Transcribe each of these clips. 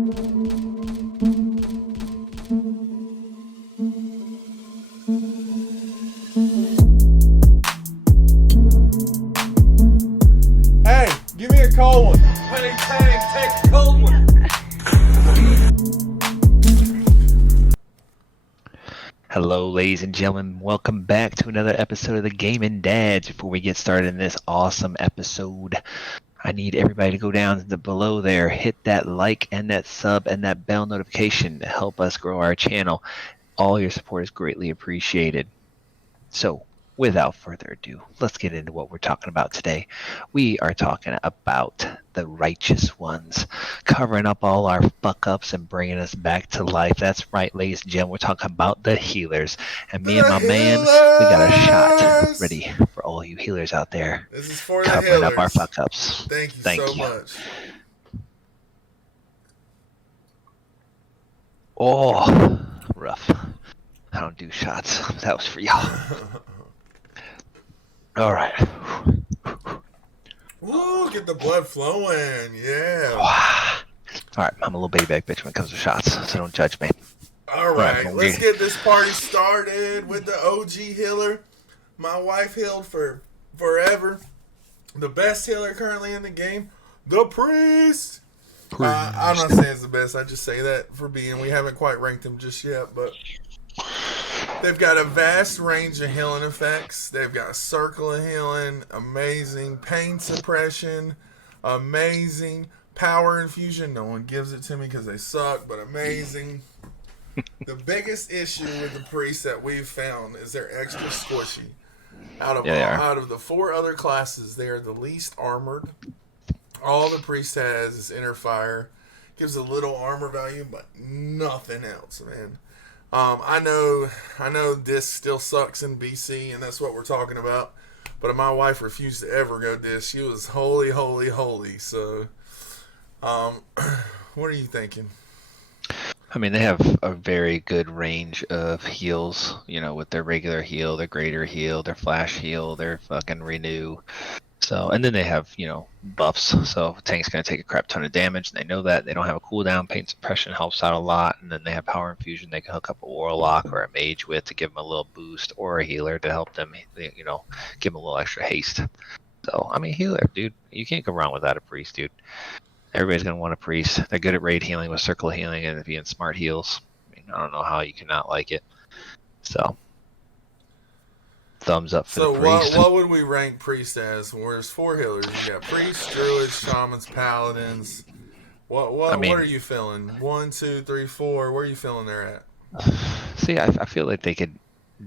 Hey, give me a cold one. Hey, take a cold one. Hello, ladies and gentlemen. Welcome back to another episode of the Gaming Dads. Before we get started in this awesome episode, I need everybody to go down to the below there, hit that like and that sub and that bell notification to help us grow our channel. All your support is greatly appreciated. So, without further ado, let's get into what we're talking about today. We are talking about the righteous ones, covering up all our fuck-ups and bringing us back to life. That's right, ladies and gentlemen, we're talking about the healers. And me and my man, we got a shot ready for all you healers out there. This is for the covering healers. up our fuck-ups. Thank you so much. Oh, rough. I don't do shots. That was for y'all. All right. Woo, get the blood flowing. Yeah. All right, I'm a little baby back bitch when it comes to shots, so don't judge me. All right, let's get this party started with the OG healer. My wife healed for forever. The best healer currently in the game, the priest. I'm not saying it's the best. I just say that for being. We haven't quite ranked him just yet, but they've got a vast range of healing effects. They've got circle of healing, amazing. Pain suppression, amazing. Power infusion, no one gives it to me because they suck, but amazing. The biggest issue with the priests that we've found is they're extra squishy. Out of the four other classes, they are the least armored. All the priest has is inner fire. Gives a little armor value, but nothing else, man. I know disc still sucks in BC, and that's what we're talking about. But my wife refused to ever go disc. She was holy, holy, holy. So, what are you thinking? I mean, they have a very good range of heals, you know, with their regular heal, their greater heal, their flash heal, their fucking renew. So, and then they have, you know, buffs. So tank's going to take a crap ton of damage, and they know that. They don't have a cooldown. Pain suppression helps out a lot. And then they have power infusion. They can hook up a warlock or a mage with to give them a little boost, or a healer to help them, you know, give them a little extra haste. So, I mean, healer, dude. You can't go wrong without a priest, dude. Everybody's going to want a priest. They're good at raid healing with circle healing and being smart heals. I mean, I don't know how you cannot like it. So, thumbs up for the priest. So what would we rank priest as? Well, there's four healers. You got priests, druids, shamans, paladins. What are you feeling? 1, 2, 3, 4. Where are you feeling they're at? See, I feel like they could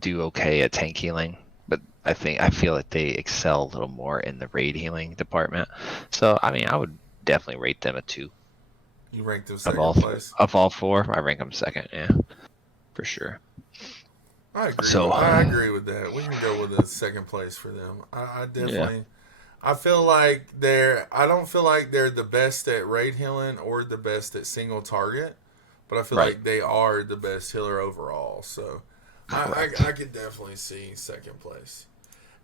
do okay at tank healing, but I feel like they excel a little more in the raid healing department. So, I mean, I would definitely rate them a 2. You rank them second place? Of all four, I rank them second, yeah. For sure. I agree with that. We can go with a second place for them. I definitely... Yeah. I don't feel like they're the best at raid healing or the best at single target, but I feel like they are the best healer overall. So I could definitely see second place.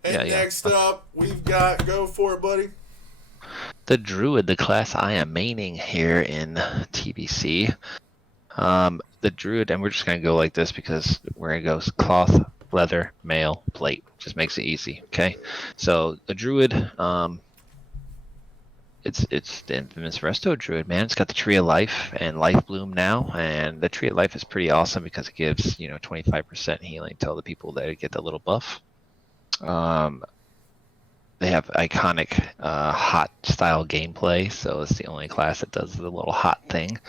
And next up, we've got... Go for it, buddy. The Druid, the class I am maining here in TBC. The Druid, and we're just going to go like this because where it goes, cloth, leather, mail, plate. Just makes it easy, okay? So, the Druid, it's the infamous Resto Druid, man. It's got the Tree of Life and Life Bloom now, and the Tree of Life is pretty awesome because it gives, 25% healing to all the people that get the little buff. They have iconic hot style gameplay, so it's the only class that does the little hot thing.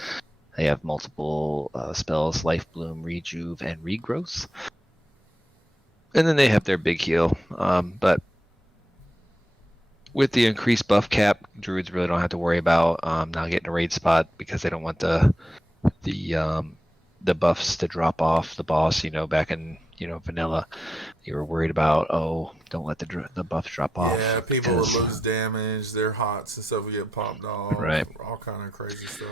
They have multiple spells, Life Bloom, Rejuve, and Regrowth. And then they have their big heal. But with the increased buff cap, Druids really don't have to worry about not getting a raid spot because they don't want the buffs to drop off the boss. Back in vanilla, you were worried about, don't let the buffs drop off. Yeah, people would lose damage, their hots and stuff would get popped off, right? All kind of crazy stuff.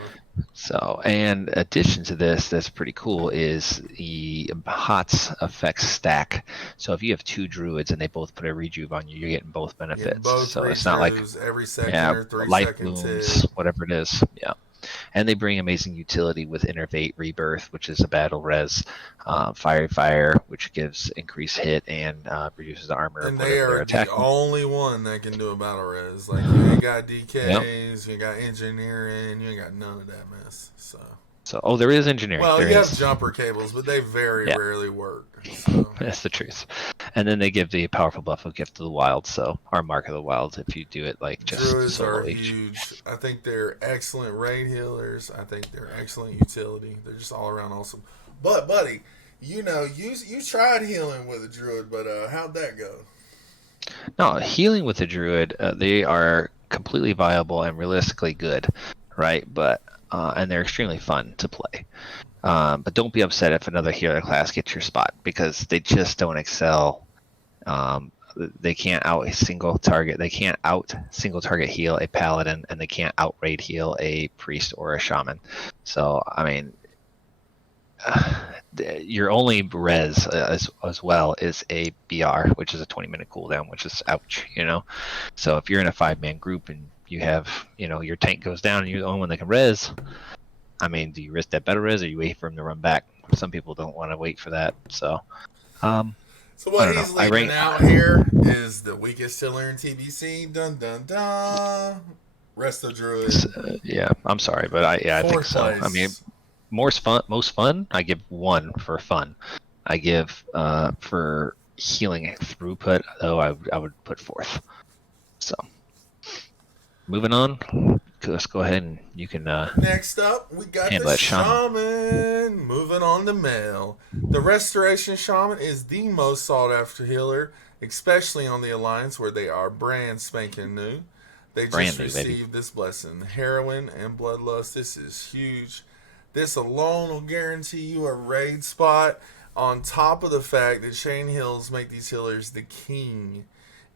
So, and addition to this, that's pretty cool, is the hots effect stack. So if you have 2 druids and they both put a rejuve on you, you're getting both benefits. Both so it's not like every second or 3 life seconds blooms, whatever it is. Yeah. And they bring amazing utility with Innervate Rebirth, which is a battle res, Fiery Fire, which gives increased hit and reduces the armor And of they whatever they're are the attacking. only one that can do a battle res. Like, you ain't got Yep. DKs, you ain't got engineering, you ain't got none of that mess. So, there is engineering. Well, there you is. have jumper cables, but they very Yeah. rarely work. So. That's the truth. And then they give the powerful buff of Gift of the Wild, so our Mark of the Wild if you do it like just Druids solo are each. huge. I think they're excellent raid healers. I think they're excellent utility. They're just all around awesome. But buddy, you tried healing with a druid, but how'd that go? No, healing with the Druid, they are completely viable and realistically good, right? But and they're extremely fun to play. But don't be upset if another healer class gets your spot because they just don't excel. They can't out single target. They can't out single target heal a paladin, and they can't out raid heal a priest or a shaman. So I mean, your only res as well is a BR, which is a 20-minute cooldown, which is ouch, So if you're in a 5-man group and you have, your tank goes down and you're the only one that can res, I mean, do you risk that better res or you wait for him to run back? Some people don't want to wait for that. So, so what he's leaving out here is the weakest healer in TBC. Dun dun dun. Resto Druid. Yeah, I'm sorry, but I think so. Place. I mean, most fun, I give 1 for fun. I give for healing throughput, though I would put 4th. So, moving on. Let's go ahead and you can. Next up, we got the Shaman. Moving on to Mel. The Restoration Shaman is the most sought after healer, especially on the Alliance where they are brand spanking new. They just received this blessing. Heroin and Bloodlust. This is huge. This alone will guarantee you a raid spot, on top of the fact that chain heals make these healers the king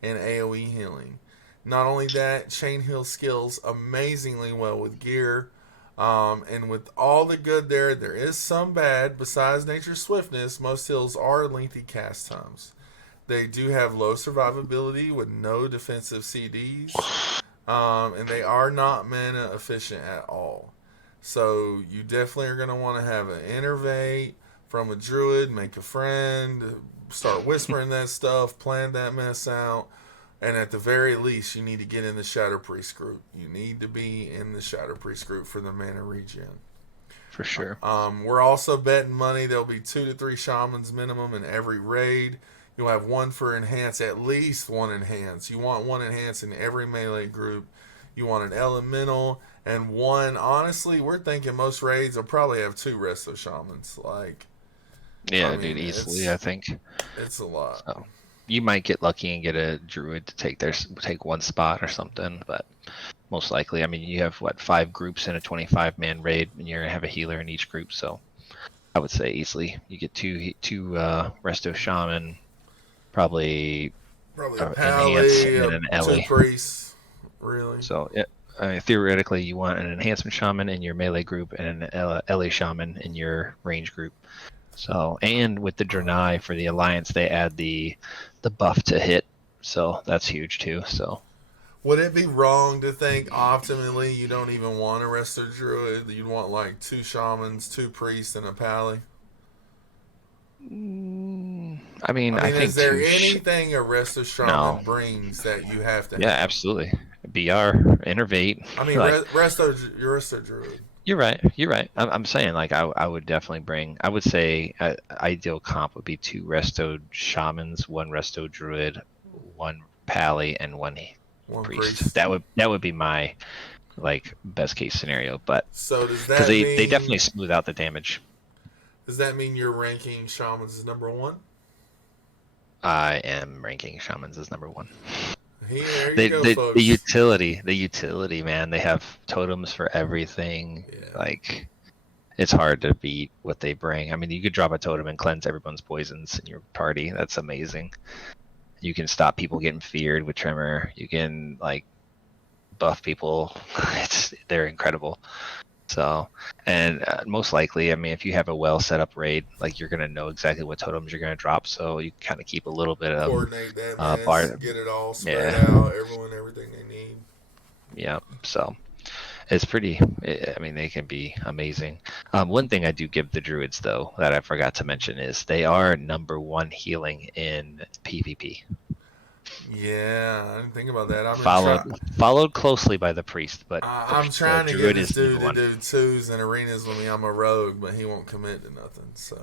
in AoE healing. Not only that, chain heal skills amazingly well with gear. And with all the good there is some bad. Besides nature's swiftness, most heals are lengthy cast times. They do have low survivability with no defensive CDs. And they are not mana efficient at all. So you definitely are going to want to have an Innervate from a Druid, make a friend, start whispering that stuff, plan that mess out. And at the very least, you need to get in the Shadow Priest group. You need to be in the Shadow Priest group for the mana regen. For sure. We're also betting money. There'll be 2 to 3 shamans minimum in every raid. You'll have 1 for enhance, at least 1 enhance. You want 1 enhance in every melee group. You want an elemental and 1. Honestly, we're thinking most raids will probably have 2 resto shamans. Dude, easily. I think it's a lot. So. You might get lucky and get a druid to take 1 spot or something, but most likely, I mean, you have 5 groups in a 25-man raid, and you're gonna have a healer in each group. So, I would say easily you get two resto shaman, probably a Pally, and an Ellie. 2 priests, really. So theoretically, you want an enhancement shaman in your melee group and an Ellie shaman in your range group. So, and with the Draenei for the Alliance, they add the buff to hit, so that's huge too. So, would it be wrong to think optimally you don't even want a Resto Druid? You'd want 2 shamans, 2 priests, and a Pally? I mean, I think is there anything a Resto Shaman brings that you have to have? Yeah, absolutely. BR, Innervate. I mean, Resto Druid. You're right. I'm saying I would definitely bring. I would say ideal comp would be 2 resto shamans, 1 resto druid, 1 pally, and 1 priest. That would be my best case scenario. But so does that mean they definitely smooth out the damage. Does that mean you're ranking shamans as number 1? I am ranking shamans as number 1. Here you go, folks. The utility, man. They have totems for everything. Yeah. It's hard to beat what they bring. I mean, you could drop a totem and cleanse everyone's poisons in your party. That's amazing. You can stop people getting feared with Tremor. You can buff people. They're incredible. So, and most likely, I mean, if you have a well set up raid, you're gonna know exactly what totems you're gonna drop, so you kind of keep a little bit of coordinate that, get it all spread out, everyone everything they need. Yeah. So, It's pretty. I mean, they can be amazing. One thing I do give the druids, though, that I forgot to mention is they are #1 healing in PvP. Yeah, I didn't think about that. Followed closely by the priest, but I'm trying to get druid this is dude to #1. do twos and arenas with me. I'm a rogue, but he won't commit to nothing. So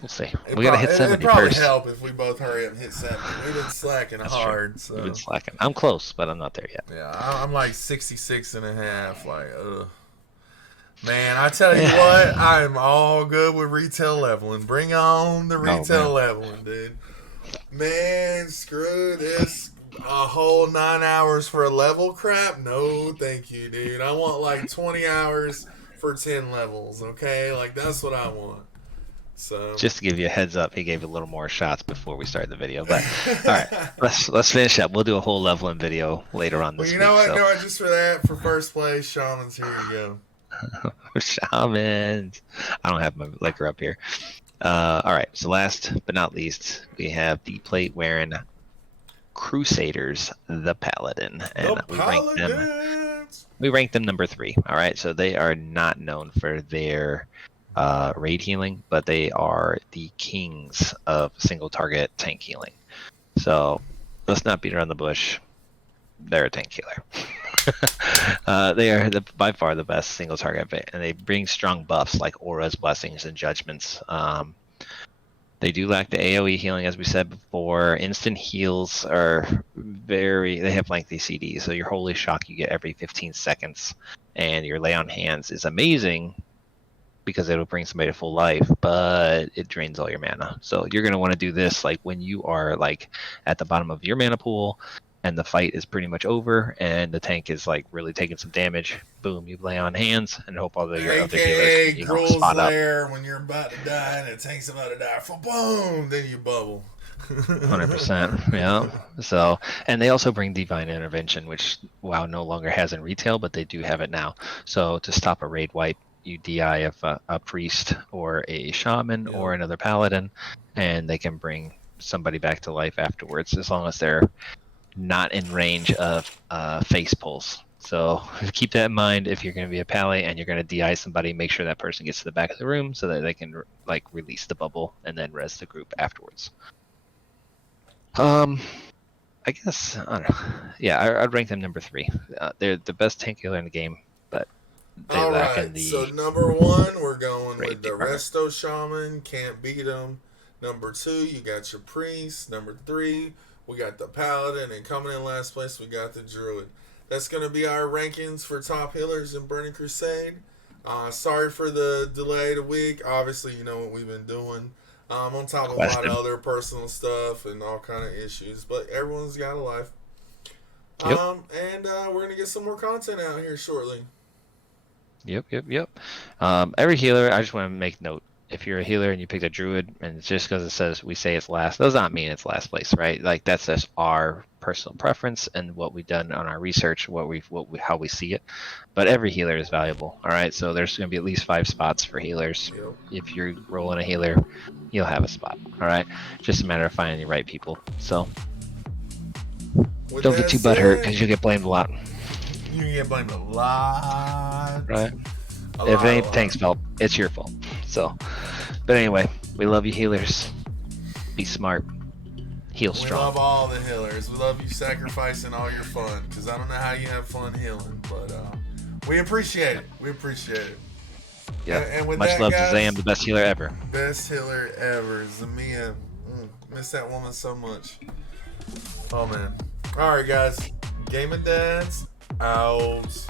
We'll see. We gotta hit 70 it'd probably first. help if we both hurry up and hit 70. We've been slacking hard. So We've been slacking. I'm close, but I'm not there yet. yeah, I'm like 66 and a half. Like, ugh. Man, I tell you what, I am all good with retail leveling. Bring on the retail leveling, dude. Man, screw this. A whole 9 hours for a level crap? No, thank you, dude. I want like 20 hours for 10 levels, okay? Like, that's what I want. So just to give you a heads up, he gave a little more shots before we started the video. But all right, let's finish up. We'll do a whole leveling video later on this week. Well, you know what? No, just for that, for first place, Shaman's, here you go. Shaman. I don't have my liquor up here. All right, so last but not least, we have the plate wearing Crusaders, the Paladin, and we rank them #3. All right, so they are not known for their raid healing, but they are the kings of single target tank healing. So let's not beat around the bush. They're a tank healer. They are by far the best single target, and they bring strong buffs like auras, blessings, and judgments. They do lack the AoE healing, as we said before. Instant heals are they have lengthy CDs, so your holy shock you get every 15 seconds, and your lay on hands is amazing because it'll bring somebody to full life, but it drains all your mana. So you're going to want to do this like when you are like at the bottom of your mana pool and the fight is pretty much over and the tank is like really taking some damage. Boom, you lay on hands and hope all the other healers spot up. When you're about to die and the tank's about to die, boom, then you bubble. 100%. Yeah. So, and they also bring divine intervention, which WoW no longer has in retail, but they do have it now. So to stop a raid wipe, you DI a priest or a shaman or another paladin, and they can bring somebody back to life afterwards, as long as they're not in range of face pulls. So keep that in mind. If you're going to be a pally and you're going to DI somebody, make sure that person gets to the back of the room so that they can like release the bubble and then res the group afterwards. I guess I don't know. Yeah, I'd rank them #3. They're the best tank healer in the game, but they lack in the. So #1, we're going with the Resto Shaman. Can't beat them. #2, you got your priest. #3, we got the Paladin, and coming in last place, we got the Druid. That's going to be our rankings for top healers in Burning Crusade. Sorry for the delay a week. Obviously, you know what we've been doing. On top of a lot of other personal stuff and all kind of issues, but everyone's got a life. Yep. And we're going to get some more content out here shortly. Yep. Every healer, I just want to make note. If you're a healer and you picked a druid, and it's just because it says we say it's last, does not mean it's last place, right? Like that's just our personal preference and what we've done on our research, how we see it. But every healer is valuable. All right, so there's going to be at least 5 spots for healers. Yep. If you're rolling a healer, you'll have a spot. All right, just a matter of finding the right people. So don't get too butthurt because you'll get blamed a lot. You get blamed a lot. Right. If it ain't the tank's fault, it's your fault. So, but anyway, we love you healers. Be smart. Heal strong. We love all the healers. We love you sacrificing all your fun, because I don't know how you have fun healing, but we appreciate it. We appreciate it. Yeah. And with much that, love guys, to Zam, the best healer ever. Best healer ever. Zamia. Miss that woman so much. Oh, man. All right, guys. Gaming Dads out.